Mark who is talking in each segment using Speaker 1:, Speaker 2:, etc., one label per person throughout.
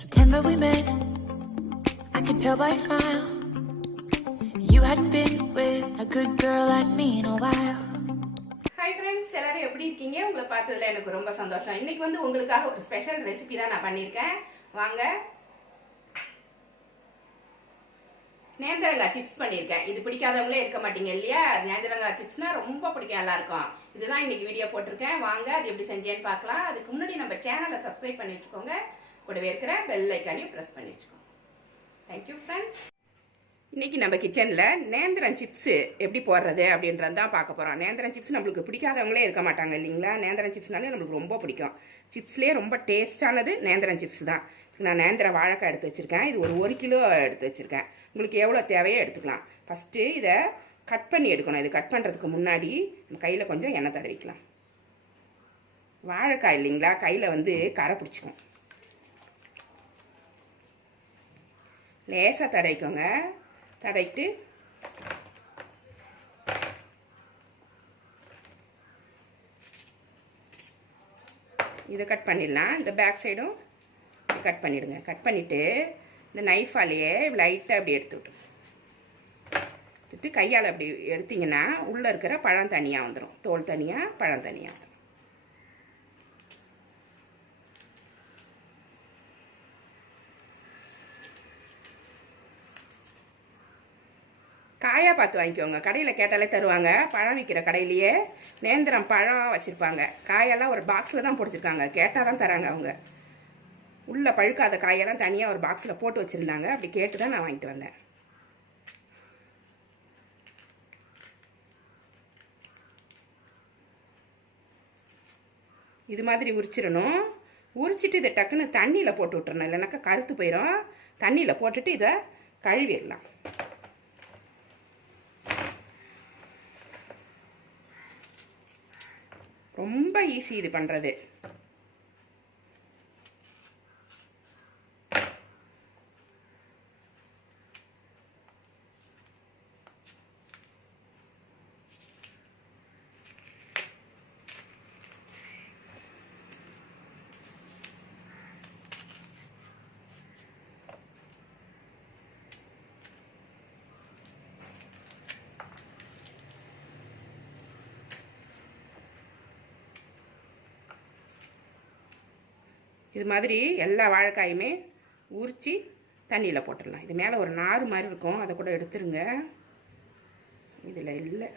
Speaker 1: September we met. I could tell by your smile. You hadn't been with a good girl like me in a while.
Speaker 2: Hi friends எல்லாரும் எப்படி இருக்கீங்க? உங்களை பார்த்ததுல எனக்கு ரொம்ப சந்தோஷம். இன்னைக்கு வந்து உங்களுக்காக ஒரு ஸ்பெஷல் ரெசிபி தான் நான் பண்ணியிருக்கேன். வாங்க. நேந்திரங்காய் சிப்ஸ் பண்ணியிருக்கேன். இது பிடிக்காதவங்களே இருக்க மாட்டீங்க இல்லையா? நேந்திரங்காய் சிப்ஸ்னா ரொம்ப பிடிக்கும் எல்லாருக்கும். இதுதான் இன்னைக்கு வீடியோ போட்டிருக்கேன். வாங்க அது எப்படி செஞ்சேன்னு பார்க்கலாம். அதுக்கு முன்னாடி நம்ம சேனலை சப்ஸ்கிரைப் பண்ணி வச்சுக்கோங்க. கூடவே இருக்கிற பெல் ஐக்கானையும் ப்ரெஸ் பண்ணி வச்சுக்கோங்க தேங்க்யூ ஃப்ரெண்ட்ஸ் இன்றைக்கி நம்ம கிச்சனில் நேந்திரம் சிப்ஸு எப்படி போடுறது அப்படின்றது தான் பார்க்க போகிறோம் நேந்திரம் சிப்ஸ் நம்மளுக்கு பிடிக்காதவங்களே இருக்க மாட்டாங்க இல்லைங்களா? நேந்திரம் சிப்ஸ்னாலே நம்மளுக்கு ரொம்ப பிடிக்கும். சிப்ஸ்லேயே ரொம்ப டேஸ்டானது நேந்திரம் சிப்ஸ் தான். நான் நேந்திர வாழைக்காய் எடுத்து வச்சுருக்கேன். இது ஒரு ஒரு கிலோ எடுத்து வச்சுருக்கேன். உங்களுக்கு எவ்வளோ தேவையோ எடுத்துக்கலாம். ஃபஸ்ட்டு இதை கட் பண்ணி எடுக்கணும். இது கட் பண்ணுறதுக்கு முன்னாடி நம்ம கையில் கொஞ்சம் எண்ணெய் தடவிக்கலாம். வாழைக்காய் இல்லைங்களா? கையில் வந்து கரை பிடிச்சிக்கும். லேசாக தடவிக்கோங்க. தடவிட்டு இதை கட் பண்ணிடலாம். இந்த பேக் சைடும் கட் பண்ணிவிடுங்க கட் பண்ணிவிட்டு இந்த நைஃபாலேயே லைட்டாக அப்படி எடுத்து விட்டு எடுத்துட்டு கையால் அப்படி எடுத்திங்கன்னா உள்ளே இருக்கிற பழம் தனியாக வந்துடும் தோல் தனியாக பழம் தனியாக வந்துடும் காயாக பார்த்து வாங்கிக்கோங்க. கடையில் கேட்டாலே தருவாங்க. பழம் விற்கிற கடையிலேயே நேந்திரம் பழம் வச்சுருப்பாங்க. காயெல்லாம் ஒரு பாக்ஸில் தான் பிடிச்சிருக்காங்க கேட்டால் தான் தராங்க அவங்க. உள்ளே பழுக்காத காயெல்லாம் தனியாக ஒரு பாக்ஸில் போட்டு வச்சுருந்தாங்க. அப்படி கேட்டு தான் நான் வாங்கிட்டு வந்தேன். இது மாதிரி உரிச்சிடணும். உரிச்சிட்டு இதை டக்குன்னு தண்ணியில் போட்டு விட்டுறணும். இல்லைனாக்கா கருத்து போயிடும் தண்ணியில் போட்டுட்டு இதை கழுவிடலாம். ரொம்ப ஈஸி இது பண்ணுறது இது மாதிரி எல்லா வாழைக்காயுமே உரித்து தண்ணியில் போட்டுடலாம். இது மேலே ஒரு நார் மாதிரி இருக்கும். அதை கூட எடுத்துருங்க. இதில் இல்லை.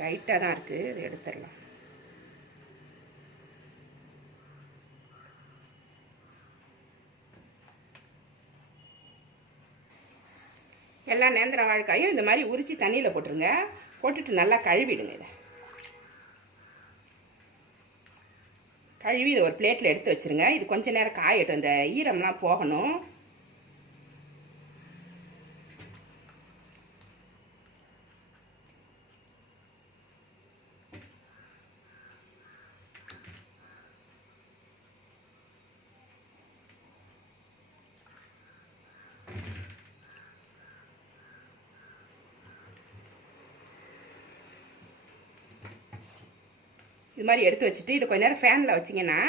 Speaker 2: லைட்டாக தான் இருக்குது இதை எடுத்துடலாம். எல்லா நேந்திர வாழைக்காயும் இந்த மாதிரி உரித்து தண்ணியில் போட்டுருங்க. போட்டுட்டு நல்லா கழுவிடுங்க இதை. கழுவி இதை ஒரு பிளேட்டில் எடுத்து வச்சுருங்க. இது கொஞ்சம் நேரம் காயட்டும். இந்த ஈரம்லாம் போகணும். இது மாதிரி எடுத்து வச்சுட்டு இது கொஞ்ச நேரம் ஃபேனில் வச்சிங்கன்னா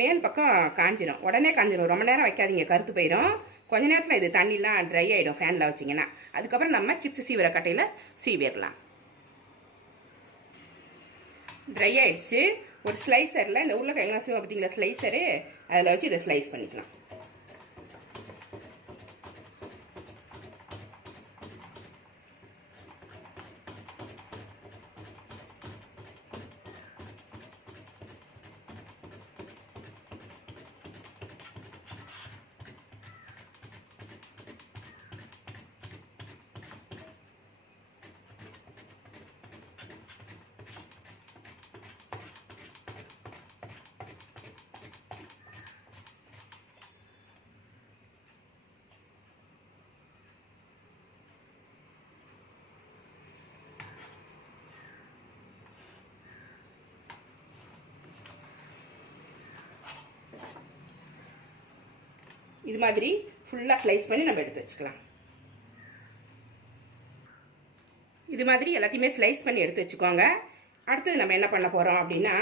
Speaker 2: மேல் பக்கம் காஞ்சிடும் உடனே காஞ்சிடும் ரொம்ப நேரம் வைக்காதீங்க. கருத்து போயிடும் கொஞ்ச நேரத்தில் இது தண்ணிலாம் ட்ரை ஆகிடும் ஃபேனில் வச்சிங்கன்னா. அதுக்கப்புறம் நம்ம சிப்ஸ் சீவிர கட்டையில் சீவிடலாம். ட்ரை ஆயிடுச்சு. ஒரு ஸ்லைசரில் இந்த உருளைக்கிழங்கு சீவ பார்த்தீங்களா ஸ்லைசரு அதில் வச்சு இதை ஸ்லைஸ் பண்ணிக்கலாம். இது மாதிரி ஃபுல்லாக ஸ்லைஸ் பண்ணி நம்ம எடுத்து வச்சுக்கலாம். இது மாதிரி எல்லாத்தையுமே ஸ்லைஸ் பண்ணி எடுத்து வச்சுக்கோங்க. அடுத்தது நம்ம என்ன பண்ண போகிறோம் அப்படின்னா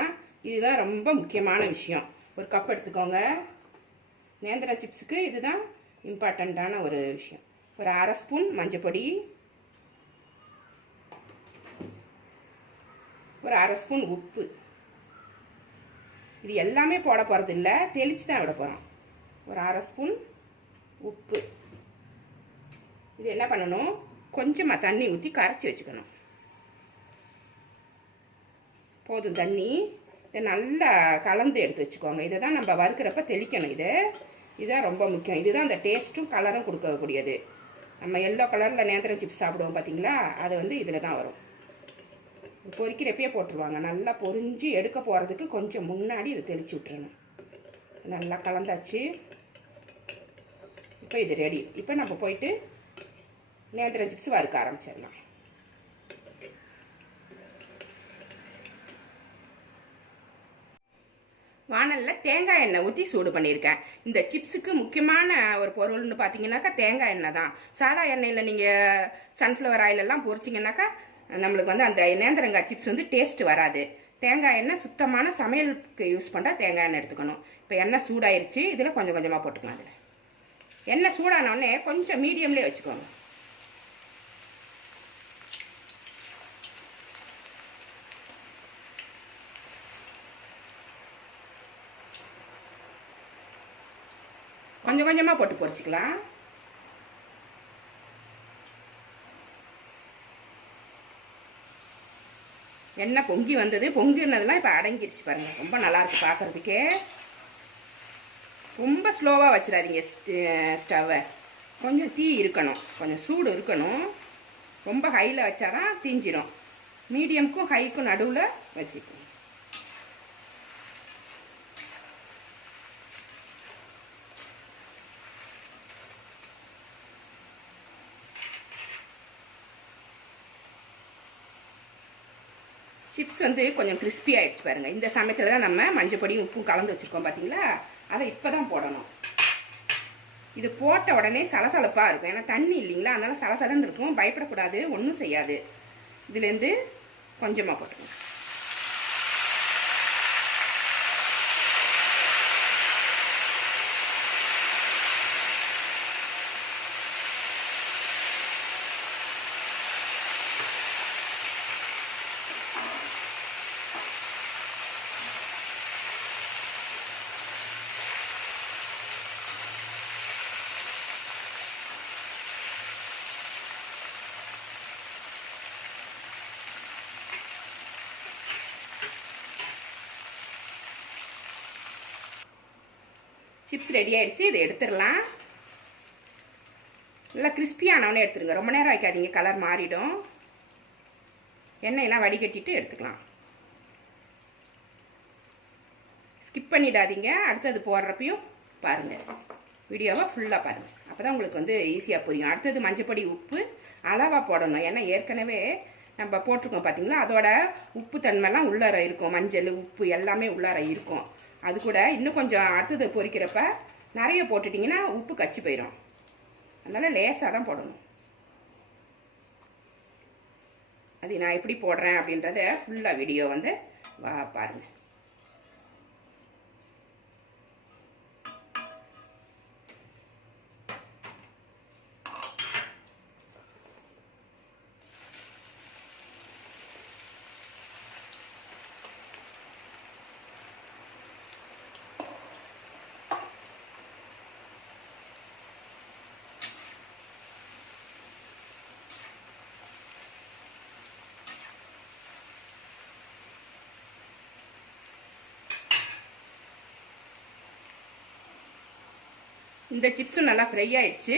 Speaker 2: இதுதான் ரொம்ப முக்கியமான விஷயம். ஒரு கப் எடுத்துக்கோங்க. நேந்திர சிப்ஸுக்கு இதுதான் இம்பார்ட்டண்ட்டான ஒரு விஷயம். ஒரு அரை ஸ்பூன் மஞ்சப்பொடி ஒரு அரை ஸ்பூன் உப்பு. இது எல்லாமே போட போகிறது இல்லை தெளித்து தான் விட போகிறோம் ஒரு அரை ஸ்பூன் உப்பு. இது என்ன பண்ணணும்? கொஞ்சமாக தண்ணி ஊற்றி கரைச்சி வச்சுக்கணும். போதும் தண்ணி. இதை நல்லா கலந்து எடுத்து வச்சுக்கோங்க. இதை தான் நம்ம வறுக்கிறப்ப தெளிக்கணும் இது. இதுதான் ரொம்ப முக்கியம். இதுதான் அந்த டேஸ்ட்டும் கலரும் கொடுக்கக்கூடியது. நம்ம எல்லோ கலரில் நேந்திரம் சிப்ஸ் சாப்பிடுவோம் பார்த்தீங்களா அது வந்து இதில் தான் வரும். இது போட்டுருவாங்க. நல்லா பொரிஞ்சு எடுக்க போகிறதுக்கு கொஞ்சம் முன்னாடி இதை தெளித்து விட்டுறணும். நல்லா கலந்தாச்சு. இப்போ இது ரெடி இப்போ நம்ம போயிட்டு நேந்திரம் சிப்ஸ் வறுக்க ஆரம்பிச்சிடலாம். வானலில் தேங்காய் எண்ணெய் ஊற்றி சூடு பண்ணியிருக்கேன். இந்த சிப்ஸுக்கு முக்கியமான ஒரு பொருள்னு பார்த்தீங்கன்னாக்கா தேங்காய் எண்ணெய் தான். சாதா எண்ணெயில் நீங்கள் சன்ஃப்ளவர் ஆயிலெல்லாம் பொரிச்சிங்கனாக்கா நம்மளுக்கு வந்து அந்த நேந்திரங்காய் சிப்ஸ் வந்து டேஸ்ட் வராது. தேங்காய் எண்ணெய் சுத்தமான சமையலுக்கு யூஸ் பண்ணுற தேங்காய் எண்ணெய் எடுத்துக்கணும். இப்போ எண்ணெய் சூடாயிருச்சு இதில் கொஞ்சம் கொஞ்சமாக போட்டுக்கலாம் அதில். எண்ணெய் சூடான உடனே கொஞ்சம் மீடியம்லேயே வச்சுக்கோங்க. கொஞ்சம் கொஞ்சமாக போட்டு பொரிச்சிக்கலாம். எண்ணெய் பொங்கி வந்தது பொங்கினதுலாம் இப்போ அடங்கிருச்சு பாருங்கள் ரொம்ப நல்லாயிருக்கு பார்க்குறதுக்கே ரொம்ப ஸ்லோவாக வச்சிடாதீங்க ஸ்டவ்வை கொஞ்சம் தீ இருக்கணும் கொஞ்சம் சூடு இருக்கணும். ரொம்ப ஹையில் வச்சாதான் தீஞ்சிடும் மீடியமுக்கும் ஹைக்கும் நடுவில் வச்சுக்கணும் சிப்ஸ் வந்து கொஞ்சம் கிறிஸ்பி ஆகிடுச்சு பாருங்க. இந்த சமயத்தில் தான் நம்ம மஞ்சள் பொடியும் உப்பும் கலந்து வச்சுருக்கோம் பார்த்தீங்களா அதை இப்போ தான் போடணும். இது போட்ட உடனே சலசலப்பாக இருக்கும். ஏன்னா தண்ணி இல்லைங்களா? அதனால் சலசலன்னு இருக்கும். பயப்படக்கூடாது. ஒன்றும் செய்யாது. இதுலேருந்து கொஞ்சமாக போட்டுக்கணும். சிப்ஸ் ரெடி ஆயிடுச்சு. இதை எடுத்துடலாம். நல்லா கிறிஸ்பியானவனே எடுத்துருங்க ரொம்ப நேரம் வைக்காதீங்க. கலர் மாறிடும். எண்ணெயெல்லாம் வடிகட்டிட்டு எடுத்துக்கலாம். ஸ்கிப் பண்ணிடாதீங்க. அடுத்தது போடுறப்பையும் பாருங்கள் வீடியோவை ஃபுல்லாக பாருங்கள் அப்போ தான் உங்களுக்கு வந்து ஈஸியாக புரியும். அடுத்தது மஞ்சப்பொடி உப்பு. அளவாக போடணும். ஏன்னா ஏற்கனவே நம்ம போட்டிருக்கோம் பார்த்தீங்களா அதோட உப்பு தன்மைலாம் உள்ளார இருக்கும். மஞ்சள் உப்பு எல்லாமே உள்ளார இருக்கும். அது கூட இன்னும் கொஞ்சம் அடுத்தது பொரிக்கிறப்ப நிறைய போட்டுட்டிங்கன்னா உப்பு கச்சி போயிடும் அதனால் லேசாக தான் போடணும். அது நான் எப்படி போடுறேன் அப்படின்றத ஃபுல்லாக வீடியோ வந்து வா பாருங்கள் இந்த சிப்ஸும் நல்லா ஃப்ரை ஆயிடுச்சு.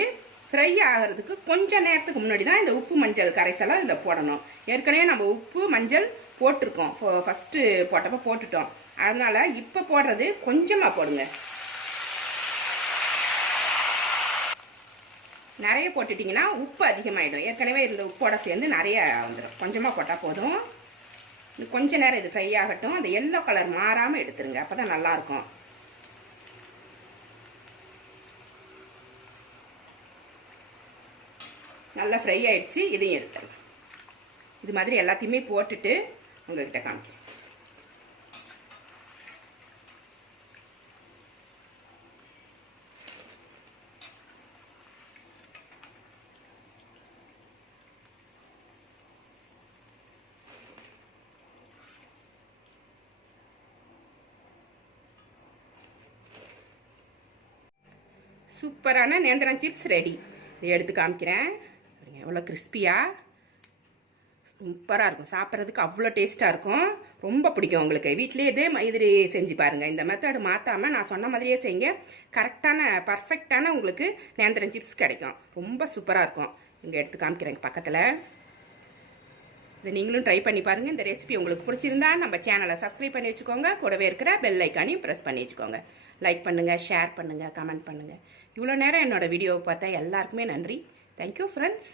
Speaker 2: ஃப்ரை ஆகிறதுக்கு கொஞ்சம் நேரத்துக்கு முன்னாடி தான் இந்த உப்பு மஞ்சள் கரைசலை இதில் போடணும். ஏற்கனவே நம்ம உப்பு மஞ்சள் போட்டிருக்கோம். ஃபஸ்ட்டு போட்டப்போ போட்டுட்டோம். அதனால் இப்போ போடுறது கொஞ்சமாக போடுங்க. நிறைய போட்டுட்டிங்கன்னா உப்பு அதிகமாகிடும் ஏற்கனவே இந்த உப்போட சேர்ந்து நிறைய வந்துடும் கொஞ்சமாக போட்டால் போதும். கொஞ்சம் நேரம் இது ஃப்ரை ஆகட்டும். அந்த எல்லோ கலர் மாறாமல் எடுத்துருங்க. அப்போ தான் நல்லாயிருக்கும் நல்லா ஃப்ரை ஆகிடுச்சு இதையும் எடுத்துடலாம் இது மாதிரி எல்லாத்தையுமே போட்டுட்டு உங்கள்கிட்ட காமிக்கிறேன். சூப்பரான நேந்திரம் சிப்ஸ் ரெடி இதை எடுத்து காமிக்கிறேன். பாருங்கள் எவ்வளோ கிறிஸ்பியாக சூப்பராக இருக்கும். சாப்பிட்றதுக்கு அவ்வளோ டேஸ்ட்டாக இருக்கும். ரொம்ப பிடிக்கும் உங்களுக்கு. வீட்டிலே இதே மாதிரி செஞ்சு பாருங்கள் இந்த மெத்தடு மாற்றாமல் நான் சொன்ன மாதிரியே செய்யுங்க. கரெக்டான பர்ஃபெக்டான உங்களுக்கு நேந்திரம் சிப்ஸ் கிடைக்கும். ரொம்ப சூப்பராக இருக்கும். இங்கே எடுத்து காமிக்கிறேங்க பக்கத்தில். இதை நீங்களும் ட்ரை பண்ணி பாருங்கள் இந்த ரெசிபி உங்களுக்கு பிடிச்சிருந்தா நம்ம சேனலை சப்ஸ்கிரைப் பண்ணி வச்சுக்கோங்க. கூடவே இருக்கிற பெல் ஐக்கானையும் ப்ரெஸ் பண்ணி வச்சுக்கோங்க. லைக் பண்ணுங்கள் ஷேர் பண்ணுங்கள் கமெண்ட் பண்ணுங்கள் இவ்வளோ நேரம் என்னோட வீடியோவை பார்த்தா எல்லாருக்குமே நன்றி. Thank you friends